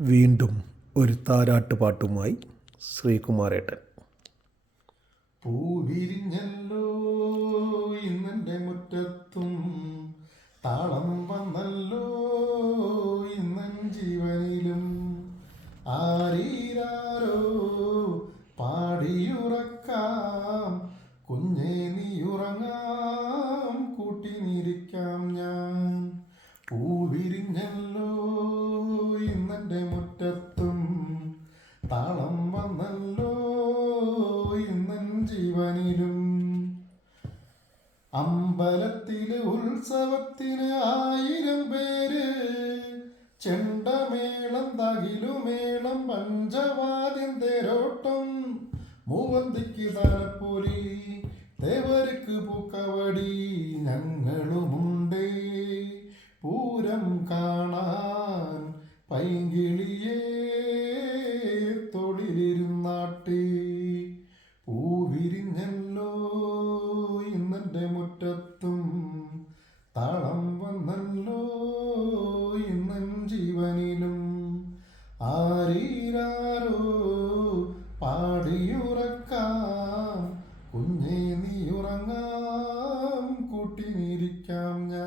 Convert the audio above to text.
വീണ്ടും ഒരു താരാട്ട് പാട്ടുമായി ശ്രീകുമാരേട്ടൻ. പൂവിരിഞ്ഞല്ലോ ഇന്നെന്റെ മുറ്റത്തും താളം വന്നല്ലോ ഇന്നൻ ജീവനിലും. ആരീരാരോ പാടിയുറക്കാം കുഞ്ഞെ നീ കൂട്ടിനിരിക്കാം ഞാൻ. പൂവിരിഞ്ഞല്ലോ ഇന്നെന്റെ മുറ്റത്തും താളം വന്നല്ലോ ഇന്നൻ ജീവനിലും. അമ്പലത്തിലെ ഉത്സവത്തിന് ആയിരം പേര് ചെണ്ടമേളം തകിലുമേളം പഞ്ചവാദ്യം തേരോട്ടം മൂവന്തിക്ക് തലപ്പൊലി തേവർക്ക് പൂക്കവടി ഞങ്ങളുമുണ്ടേ താളത്തും താളം വന്നല്ലോ ഇന്നും ജീവനിലും. ആരീരാരോ പാടിയുറക്കാം. കുഞ്ഞേ നീ ഉറങ്ങാം കൂട്ടിനിരിക്കാം ഞാൻ.